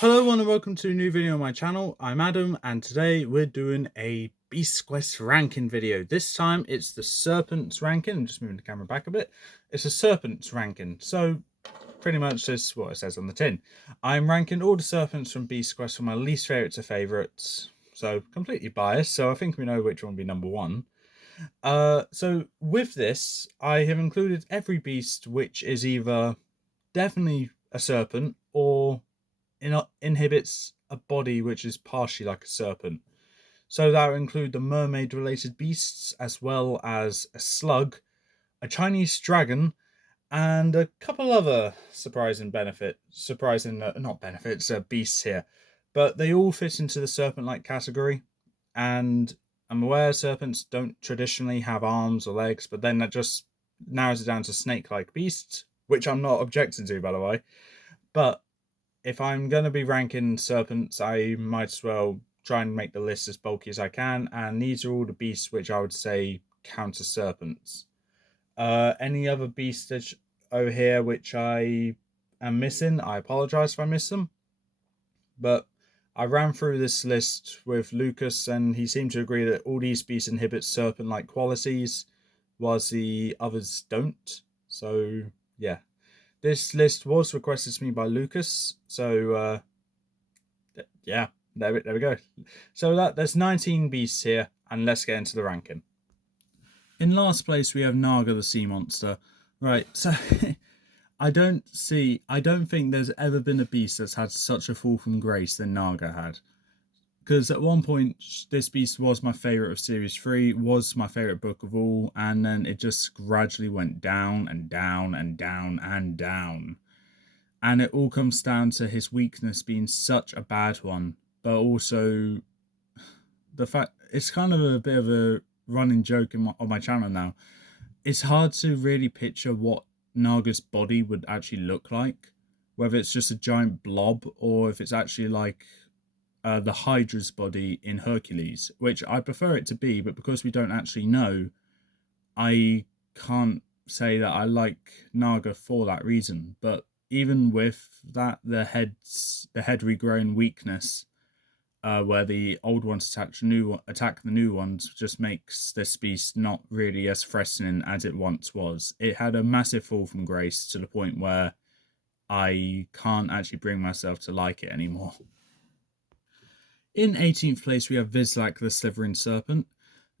Hello everyone and welcome to a new video on my channel. I'm Adam and today we're doing a Beast Quest ranking video. This time it's the Serpent's ranking. I'm just moving the camera back a bit. It's a Serpent's ranking. So pretty much this is what it says on the tin. I'm ranking all the Serpents from Beast Quest from my least favourite to favourites. So completely biased. So I think we know which one will be number one. So with this, I have included every beast which is either definitely a serpent or inhibits a body which is partially like a serpent. So that will include the mermaid related beasts as well as a slug, a Chinese dragon, and a couple other beasts here. But they all fit into the serpent-like category, and I'm aware serpents don't traditionally have arms or legs, but then that just narrows it down to snake-like beasts, which I'm not objecting to, by the way. But if I'm going to be ranking serpents, I might as well try and make the list as bulky as I can, and these are all the beasts which I would say count as serpents. Any other beasts over here which I am missing, I apologise if I miss them. But I ran through this list with Lucas, and he seemed to agree that all these beasts inhibit serpent-like qualities, whilst the others don't. So, yeah. This list was requested to me by Lucas, so yeah, there we go. So there's 19 beasts here, and let's get into the ranking. In last place we have Naga the sea monster. Right, so I don't think there's ever been a beast that's had such a fall from grace than Naga had. Because at one point, this beast was my favourite of Series 3, was my favourite book of all, and then it just gradually went down and down and down and down. And it all comes down to his weakness being such a bad one, but also the fact, it's kind of a bit of a running joke on my channel now. It's hard to really picture what Naga's body would actually look like, whether it's just a giant blob or if it's actually like the Hydra's body in Hercules, which I prefer it to be, but because we don't actually know, I can't say that I like Naga for that reason. But even with that, the head regrown weakness, where the old ones attack the new ones, just makes this beast not really as threatening as it once was. It had a massive fall from grace to the point where I can't actually bring myself to like it anymore. In 18th place, we have Vislak the Slithering Serpent.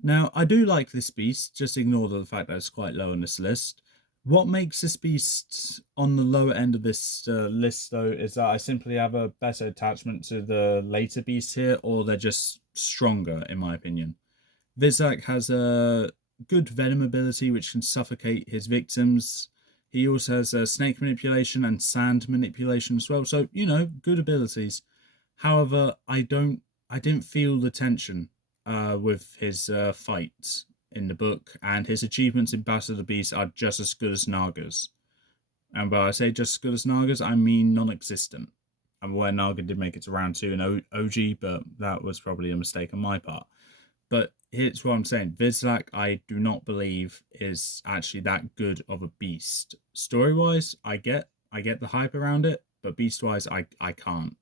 Now, I do like this beast, just ignore the fact that it's quite low on this list. What makes this beast on the lower end of this list, though, is that I simply have a better attachment to the later beasts here, or they're just stronger, in my opinion. Vislak has a good venom ability, which can suffocate his victims. He also has snake manipulation and sand manipulation as well, so, you know, good abilities. However, I didn't feel the tension with his fights in the book, and his achievements in Battle of the Beast are just as good as Naga's. And by I say just as good as Naga's, I mean non-existent. I'm aware Naga did make it to round 2 in OG, but that was probably a mistake on my part. But here's what I'm saying. Vislak, I do not believe is actually that good of a beast. Story-wise, I get the hype around it, but beast-wise, I can't.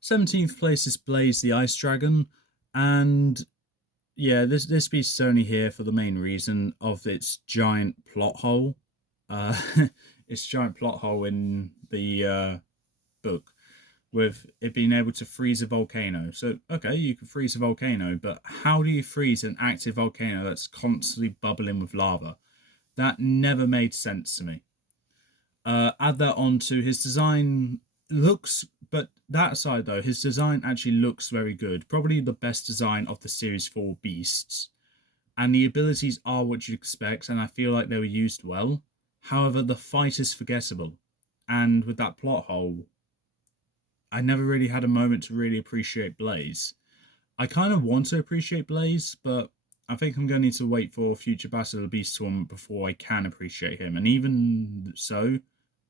17th place is Blaze the Ice Dragon, and yeah, this beast is only here for the main reason of its giant plot hole. Its giant plot hole in the book, with it being able to freeze a volcano. So, okay, you can freeze a volcano, but how do you freeze an active volcano that's constantly bubbling with lava? That never made sense to me. Add that on to his design. But that aside though, his design actually looks very good. Probably the best design of the Series 4 beasts. And the abilities are what you'd expect, and I feel like they were used well. However, the fight is forgettable. And with that plot hole, I never really had a moment to really appreciate Blaze. I kind of want to appreciate Blaze, but I think I'm going to need to wait for future Battle of the Beast tournament before I can appreciate him. And even so,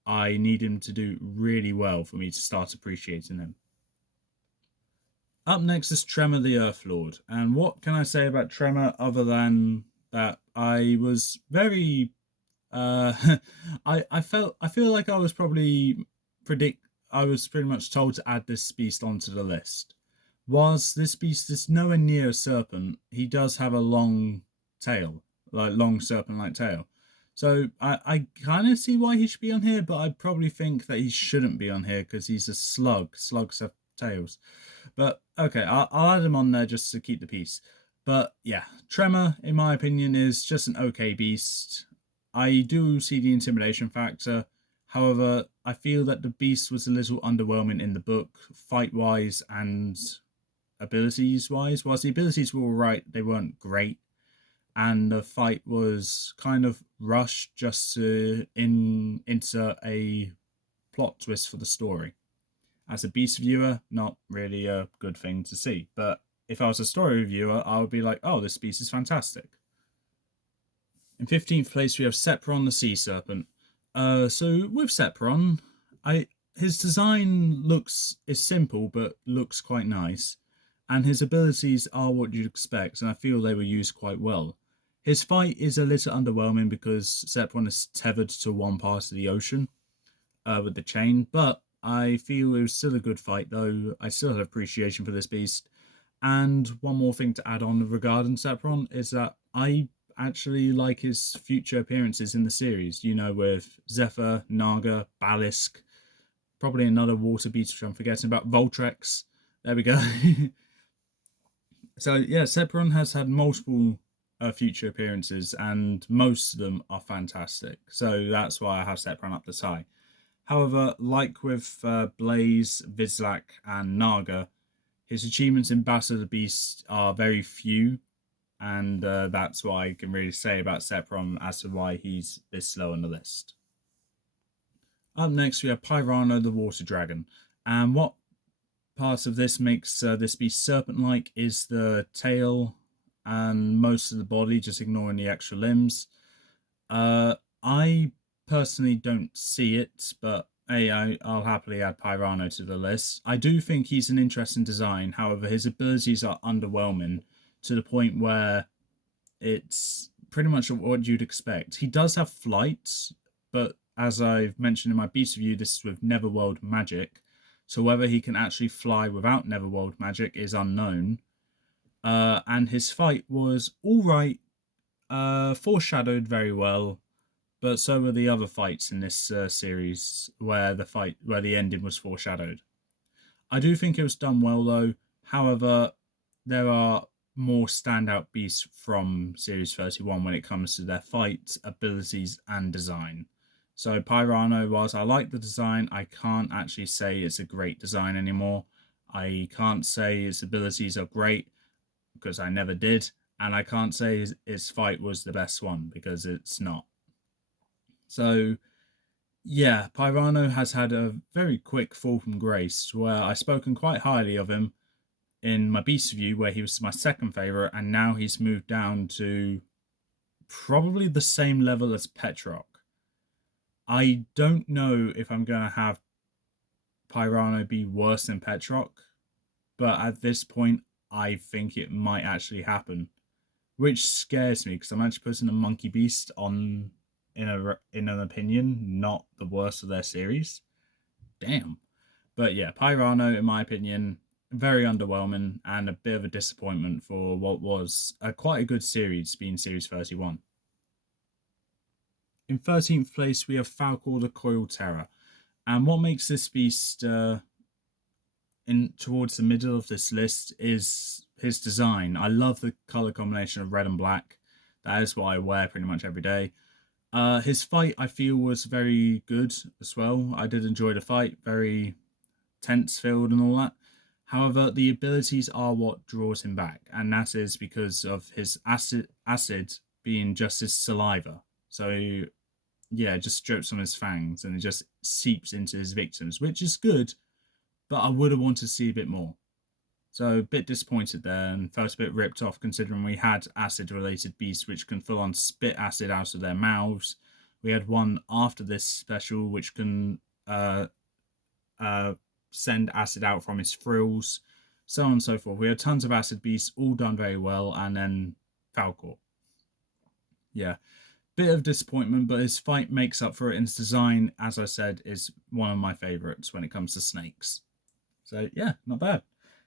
I need him to do really well for me to start appreciating him. Up next is Tremor the Earth Lord. And what can I say about Tremor other than that I was very I feel like I was probably I was pretty much told to add this beast onto the list. Whilst this beast is nowhere near a serpent, he does have a long tail, like long serpent-like tail. So I kind of see why he should be on here, but I probably think that he shouldn't be on here because he's a slug. Slugs have tails. But okay, I'll add him on there just to keep the peace. But yeah, Tremor, in my opinion, is just an okay beast. I do see the intimidation factor. However, I feel that the beast was a little underwhelming in the book, fight-wise and abilities-wise. Whilst the abilities were alright, they weren't great. And the fight was kind of rushed just to insert a plot twist for the story. As a beast viewer, not really a good thing to see. But if I was a story reviewer, I would be like, oh, this beast is fantastic. In 15th place, we have Sepron the Sea Serpent. So with Sepron, his design is simple, but looks quite nice. And his abilities are what you'd expect, and I feel they were used quite well. His fight is a little underwhelming because Sepron is tethered to one part of the ocean with the chain, but I feel it was still a good fight, though. I still have appreciation for this beast. And one more thing to add on regarding Sepron is that I actually like his future appearances in the series, with Zephyr, Naga, Balisk, probably another water beast which I'm forgetting about, Voltrex. There we go. So yeah, Sepron has had multiple future appearances, and most of them are fantastic. So that's why I have Sepron up this high. However, like with Blaze, Vislak, and Naga, his achievements in Battle of the Beast are very few, and that's what I can really say about Sepron as to why he's this low on the list. Up next, we have Pirano the Water Dragon, and what part of this makes this beast serpent-like is the tail and most of the body, just ignoring the extra limbs. I personally don't see it, but hey, I'll happily add Pirano to the list. I do think he's an interesting design. However, his abilities are underwhelming to the point where it's pretty much what you'd expect. He does have flight, but as I've mentioned in my beast review, this is with Netherworld magic. So whether he can actually fly without Netherworld magic is unknown. And his fight was alright, foreshadowed very well, but so were the other fights in this series where the ending was foreshadowed. I do think it was done well though. However, there are more standout beasts from Series 31 when it comes to their fight, abilities, and design. So Pirano, whilst I like the design, I can't actually say it's a great design anymore. I can't say its abilities are great because I never did. And I can't say its fight was the best one because it's not. So, yeah, Pirano has had a very quick fall from grace where I've spoken quite highly of him in my beast review where he was my second favourite, and now he's moved down to probably the same level as Petrock. I don't know if I'm going to have Pirano be worse than Petrock, but at this point, I think it might actually happen, which scares me because I'm actually putting a Monkey Beast on in an opinion, not the worst of their series. Damn. But yeah, Pirano, in my opinion, very underwhelming and a bit of a disappointment for what was quite a good series, being Series 31. In 13th place, we have Falkor the Coiled Terror. And what makes this beast towards the middle of this list is his design. I love the colour combination of red and black. That is what I wear pretty much every day. His fight, I feel, was very good as well. I did enjoy the fight, very tense filled and all that. However, the abilities are what draws him back, and that is because of his acid being just his saliva. So yeah, it just drips on his fangs and it just seeps into his victims, which is good, but I would have wanted to see a bit more. So a bit disappointed there and felt a bit ripped off considering we had acid-related beasts which can full on spit acid out of their mouths. We had one after this special which can send acid out from his frills, so on and so forth. We had tons of acid beasts, all done very well, and then Falkor. Yeah. bit of disappointment, but his fight makes up for it. And his design, as I said, is one of my favorites when it comes to snakes. So yeah, not bad.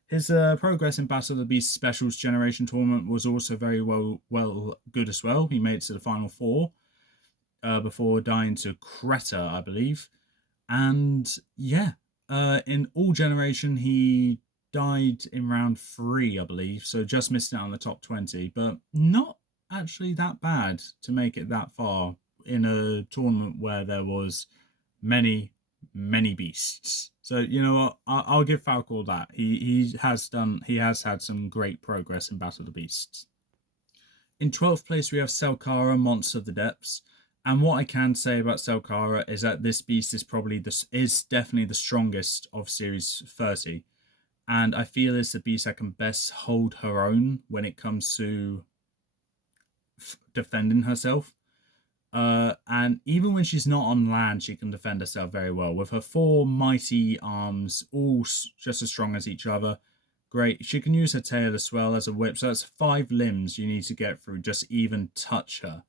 His progress in Battle of the Beast Specials Generation Tournament was also very good as well. He made it to the final four before dying to Krestor, I believe. And yeah, in all generation, he died in round 3, I believe. So just missed out on the top 20, but not actually that bad to make it that far in a tournament where there was many beasts. So you know what, I'll give Falkor that. He has had some great progress in Battle of the Beasts. In 12th place we have Selkara, Monster of the Depths. And what I can say about Selkara is that this beast is definitely the strongest of Series 30. And I feel it's the beast that can best hold her own when it comes to defending herself. And even when she's not on land, she can defend herself very well with her 4 mighty arms, all just as strong as each other. Great. She can use her tail as well as a whip, so that's 5 limbs you need to get through just even touch her.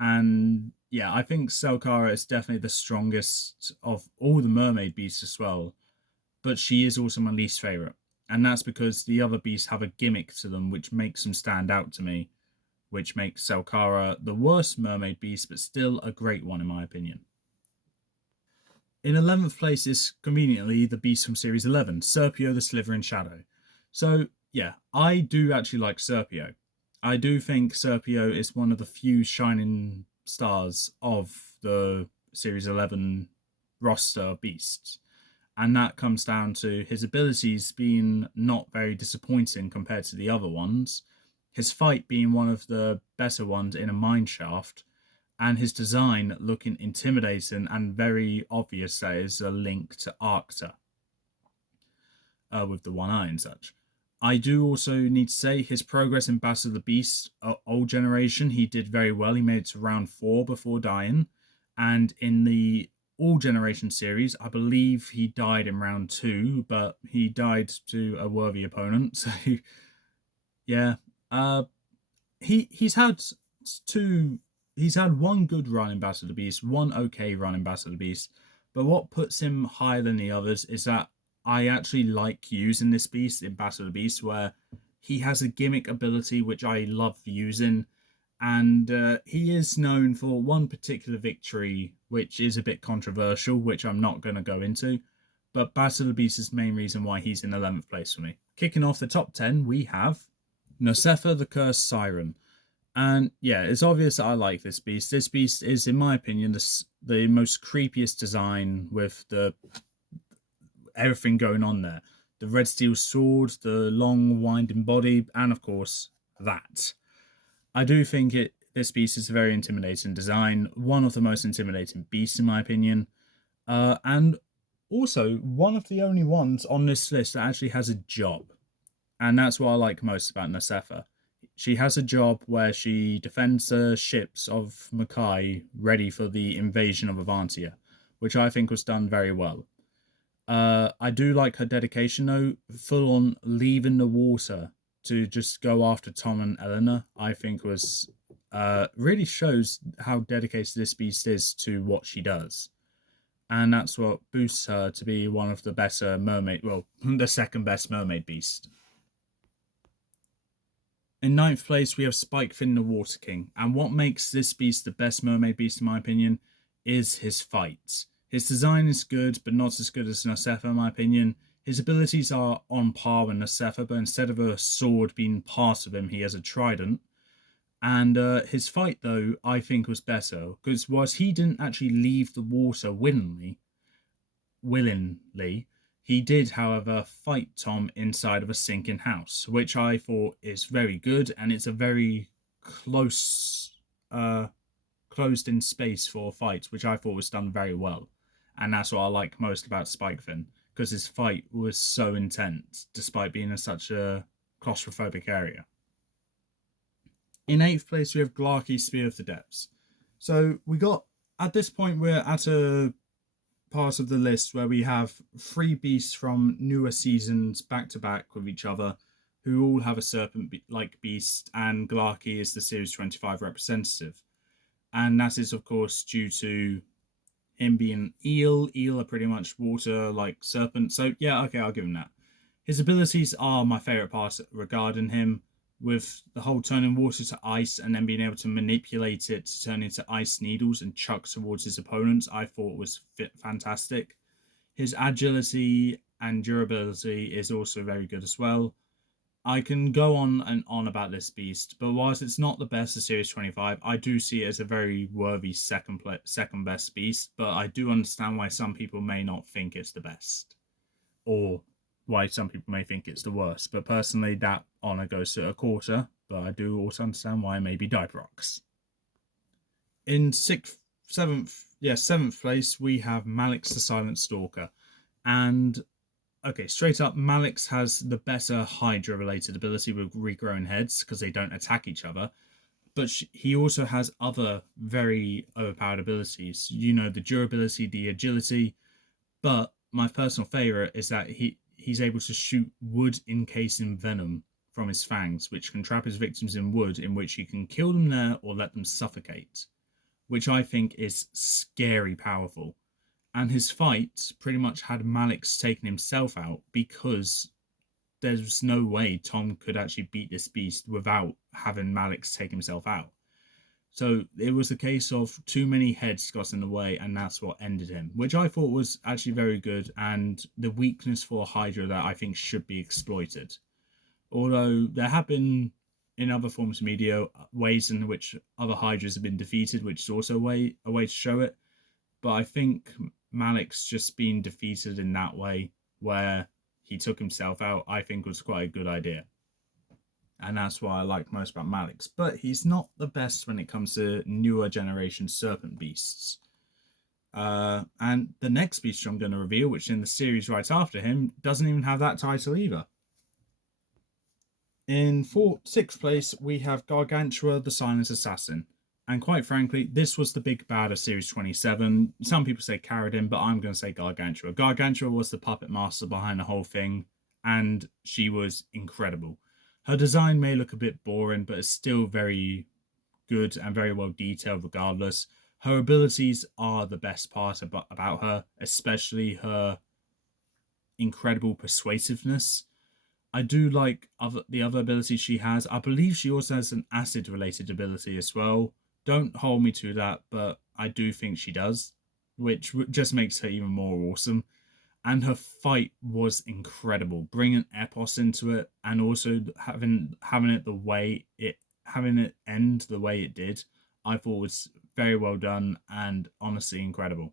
And yeah, I think Selkara is definitely the strongest of all the mermaid beasts as well, but she is also my least favorite, and that's because the other beasts have a gimmick to them which makes them stand out to me, which makes Selkara the worst mermaid beast, but still a great one in my opinion. In 11th place is conveniently the beast from Series 11, Serpio the Slithering Shadow. So yeah, I do actually like Serpio. I do think Serpio is one of the few shining stars of the Series 11 roster of beasts. And that comes down to his abilities being not very disappointing compared to the other ones, his fight being one of the better ones in a mine shaft, and his design looking intimidating and very obvious that is a link to Arcta with the one eye and such. I do also need to say his progress in Battle of the Beast old generation, he did very well. He made it to round 4 before dying. And in the all generation series, I believe he died in round 2, but he died to a worthy opponent. So yeah, he's had one good run in Battle of the Beast, one okay run in Battle of the Beast. But what puts him higher than the others is that I actually like using this beast in Battle of the Beast, where he has a gimmick ability which I love using, and he is known for one particular victory which is a bit controversial, which I'm not going to go into, but Battle of the Beast is the main reason why he's in 11th place for me. Kicking off the top 10, we have Nersepha the Cursed Siren. And yeah, it's obvious that I like this beast. This beast is, in my opinion, the most creepiest design with the everything going on there. The red steel sword, the long winding body, and of course, that. I do think this beast is a very intimidating design, one of the most intimidating beasts in my opinion, and also one of the only ones on this list that actually has a job. And that's what I like most about Nersepha. She has a job where she defends the ships of Makai ready for the invasion of Avantia, which I think was done very well. I do like her dedication though, full on leaving the water to just go after Tom and Eleanor. I think was really shows how dedicated this beast is to what she does, and that's what boosts her to be one of the better mermaid. Well, the second best mermaid beast. In 9th place, we have Spikefin the Water King, and what makes this beast the best mermaid beast in my opinion is his fights. His design is good, but not as good as Nersepha in my opinion. His abilities are on par with Nersepha, but instead of a sword being part of him, he has a trident. And his fight, though, I think was better, because whilst he didn't actually leave the water willingly, he did, however, fight Tom inside of a sinking house, which I thought is very good, and it's a very closed in space for fights, which I thought was done very well. And that's what I like most about Spikefin, because his fight was so intense, despite being in such a claustrophobic area. In 8th place, we have Glaki, Spear of the Depths. So at this point, we're at a part of the list where we have 3 beasts from newer seasons back to back with each other, who all have a serpent-like beast, and Glaki is the Series 25 representative. And that is, of course, due to him being an eel. Eel are pretty much water like Serpent. So, yeah, okay, I'll give him that. His abilities are my favourite part regarding him, with the whole turning water to ice and then being able to manipulate it to turn into ice needles and chuck towards his opponents. I thought was fantastic. His agility and durability is also very good as well. I can go on and on about this beast, but whilst it's not the best of Series 25, I do see it as a very worthy second best beast, but I do understand why some people may not think it's the best, or why some people may think it's the worst. But personally, that honor goes to a quarter, but I do also understand why maybe Diprox. In seventh place, we have Mallix the Silent Stalker. And okay, straight up, Mallix has the better Hydra-related ability with regrowing heads because they don't attack each other. But he also has other very overpowered abilities. You know, the durability, the agility. But my personal favorite is that he's able to shoot wood encasing venom from his fangs, which can trap his victims in wood, in which he can kill them there or let them suffocate, which I think is scary powerful. And his fight pretty much had Mallix taking himself out because there's no way Tom could actually beat this beast without having Mallix take himself out. So it was a case of too many heads got in the way, and that's what ended him, which I thought was actually very good, and the weakness for Hydra that I think should be exploited. Although there have been, in other forms of media, ways in which other Hydras have been defeated, which is also a way to show it. But I think Mallix just being defeated in that way, where he took himself out, I think was quite a good idea. And that's what I like most about Mallix. But he's not the best when it comes to newer generation Serpent beasts. And the next beast I'm going to reveal, which in the series right after him, doesn't even have that title either. In sixth place, we have Gargantua the Silent Assassin. And quite frankly, this was the big bad of Series 27. Some people say Caradin, but I'm going to say Gargantua. Gargantua was the puppet master behind the whole thing, and she was incredible. Her design may look a bit boring, but it's still very good and very well detailed regardless. Her abilities are the best part about her, especially her incredible persuasiveness. I do like the other abilities she has. I believe she also has an acid-related ability as well. Don't hold me to that, but I do think she does, which just makes her even more awesome. And her fight was incredible, bringing Epos into it, and also having it end the way it did. I thought was very well done and honestly incredible.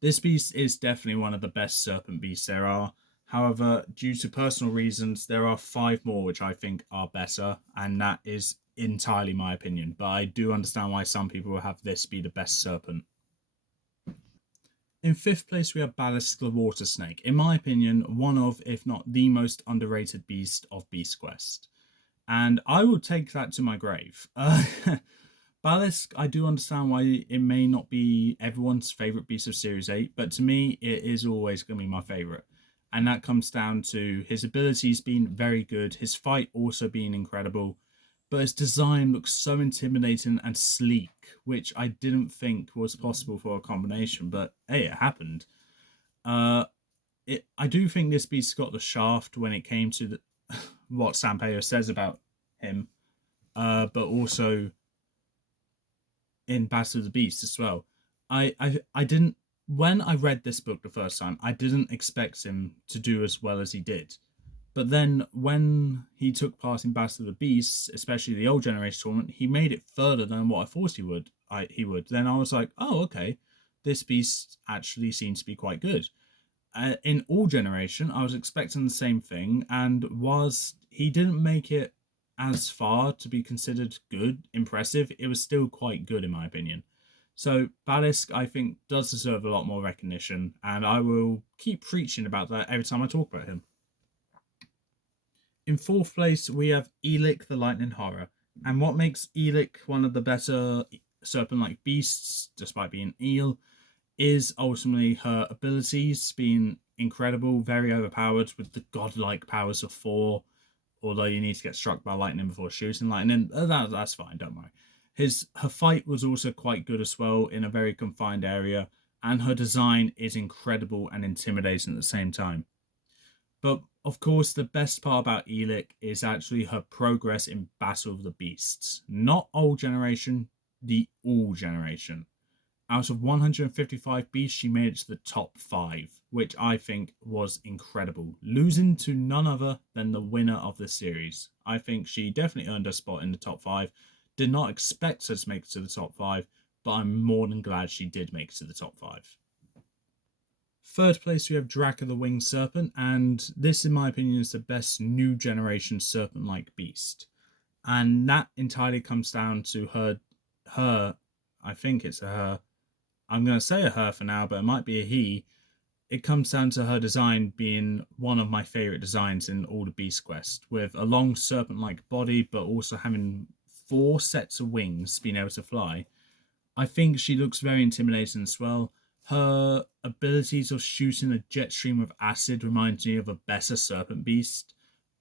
This beast is definitely one of the best Serpent beasts there are. However, due to personal reasons, there are 5 more which I think are better, and that is entirely my opinion. But I do understand why some people will have this be the best Serpent. In 5th place, we have Balisk the Water Snake. In my opinion, one of, if not the most underrated beast of Beast Quest. And I will take that to my grave. Balisk, I do understand why it may not be everyone's favourite beast of Series 8, but to me, it is always going to be my favourite. And that comes down to his abilities being very good, his fight also being incredible, but his design looks so intimidating and sleek, which I didn't think was possible for a combination, but hey, it happened. I do think this beast got the shaft when it came to what Sampaio says about him, but also in Battle of the Beast as well. I didn't, when I read this book the first time, I didn't expect him to do as well as he did. But then when he took part in Battle of the Beasts, especially the old generation tournament, he made it further than what I thought he would. Then I was like, oh, okay, this beast actually seems to be quite good. In all generation, I was expecting the same thing, and was he didn't make it as far to be considered good, impressive, it was still quite good in my opinion. So Balisk, I think, does deserve a lot more recognition, and I will keep preaching about that every time I talk about him. In 4th place, we have Ellik the Lightning Horror. And what makes Ellik one of the better serpent-like beasts, despite being eel, is ultimately her abilities being incredible, very overpowered, with the godlike powers of 4, although you need to get struck by lightning before shooting lightning. That's fine, don't worry. Her fight was also quite good as well in a very confined area, and her design is incredible and intimidating at the same time. But of course, the best part about Ellik is actually her progress in Battle of the Beasts. Not old generation, the all generation. Out of 155 beasts, she made it to the top 5, which I think was incredible. Losing to none other than the winner of the series. I think she definitely earned a spot in the top 5. Did not expect her to make it to the top 5, but I'm more than glad she did make it to the top 5. Third place, we have Draka the Winged Serpent, and this, in my opinion, is the best new generation serpent-like beast. And that entirely comes down to her, I think it's a her, I'm going to say a her for now, but it might be a he. It comes down to her design being one of my favourite designs in all the Beast Quest, with a long serpent-like body, but also having 4 sets of wings, being able to fly. I think she looks very intimidating as well. Her abilities of shooting a jet stream of acid reminds me of a better serpent beast,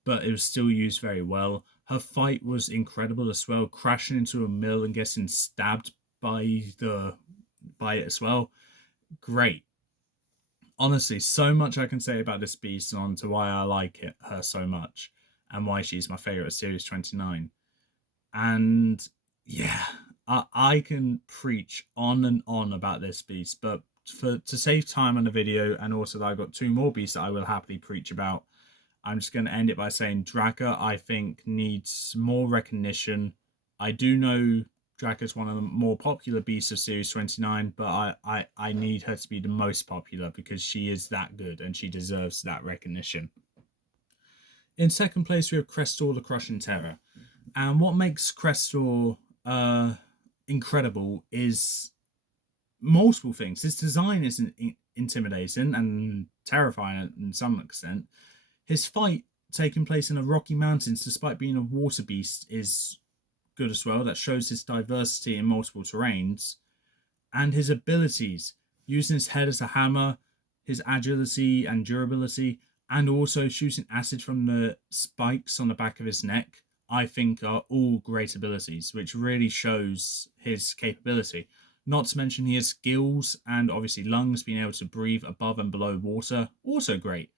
but it was still used very well. Her fight was incredible as well, crashing into a mill and getting stabbed by it as well. Great. Honestly, so much I can say about this beast and on to why I like her so much and why she's my favourite of Series 29. And yeah, I can preach on and on about this beast, but to save time on the video, and also that I've got 2 more beasts that I will happily preach about, I'm just going to end it by saying Draka, I think, needs more recognition. I do know Draka is one of the more popular beasts of Series 29, but I need her to be the most popular because she is that good and she deserves that recognition. In second place, we have Krestor the Crushing Terror. And what makes Krestor incredible is multiple things. His design is intimidating and terrifying in some extent. His fight taking place in the Rocky Mountains, despite being a water beast, is good as well. That shows his diversity in multiple terrains. And his abilities, using his head as a hammer, his agility and durability, and also shooting acid from the spikes on the back of his neck, I think are all great abilities, which really shows his capability. Not to mention he has skills and obviously lungs, being able to breathe above and below water, also great.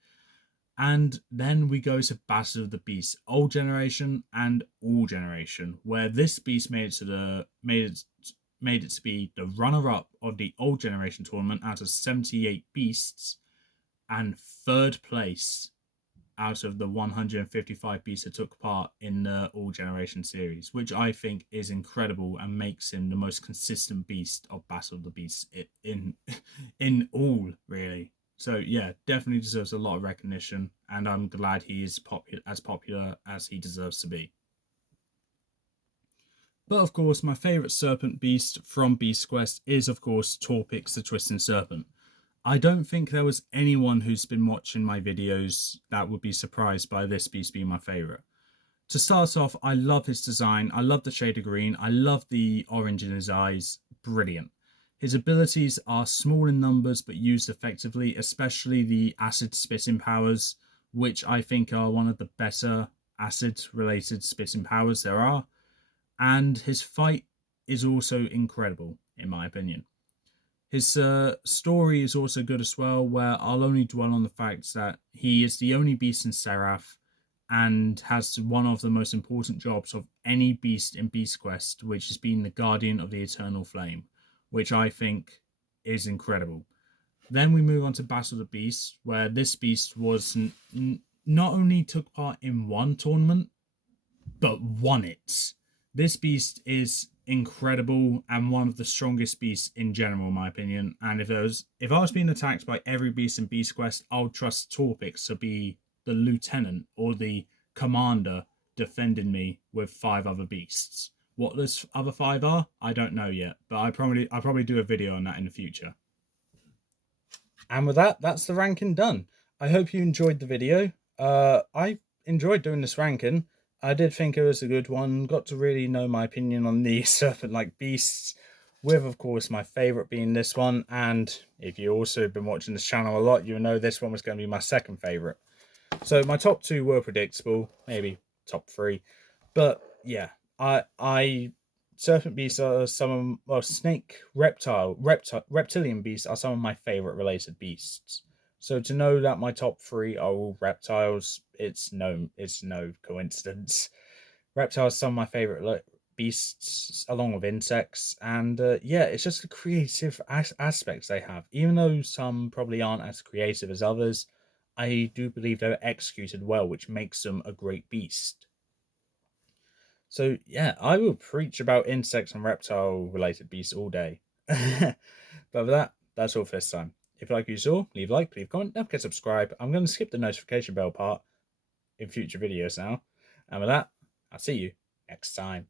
And then we go to Battle of the Beast, old generation and all generation, where this beast made it to be the runner-up of the old generation tournament out of 78 beasts, and 3rd place out of the 155 beasts that took part in the All Generation series, which I think is incredible and makes him the most consistent beast of Battle of the Beasts in all, really. So yeah, definitely deserves a lot of recognition, and I'm glad he is as popular as he deserves to be. But of course, my favourite serpent beast from Beast Quest is of course Torpix the Twisting Serpent. I don't think there was anyone who's been watching my videos that would be surprised by this beast being my favourite. To start off, I love his design, I love the shade of green, I love the orange in his eyes, brilliant. His abilities are small in numbers but used effectively, especially the acid spitting powers, which I think are one of the better acid-related spitting powers there are. And his fight is also incredible, in my opinion. His story is also good as well, where I'll only dwell on the fact that he is the only beast in Seraph and has one of the most important jobs of any beast in Beast Quest, which is being the guardian of the Eternal Flame, which I think is incredible. Then we move on to Battle of the Beasts, where this beast was not only took part in one tournament, but won it. This beast is incredible and one of the strongest beasts in general, in my opinion. And if I was being attacked by every beast in Beast Quest, I would trust Torpix to be the lieutenant or the commander defending me with 5 other beasts. What those other 5 are, I don't know yet, but I'll probably do a video on that in the future. And with that, that's the ranking done. I hope you enjoyed the video. I enjoyed doing this ranking. I did think it was a good one. Got to really know my opinion on the serpent-like beasts, with, of course, my favourite being this one. And if you also have been watching this channel a lot, you'll know this one was going to be my second favourite. So my top 2 were predictable, maybe top 3. But yeah, I serpent beasts are some of, well, reptilian beasts are some of my favorite related beasts. So to know that my top three are all reptiles, it's no coincidence. Reptiles are some of my favorite beasts, along with insects, and yeah, it's just the creative aspects they have. Even though some probably aren't as creative as others, I do believe they're executed well, which makes them a great beast. So yeah, I will preach about insects and reptile related beasts all day. But with that, that's all for this time. If you like what you saw, leave a like, leave a comment, don't forget to subscribe. I'm going to skip the notification bell part in future videos now. And with that, I'll see you next time.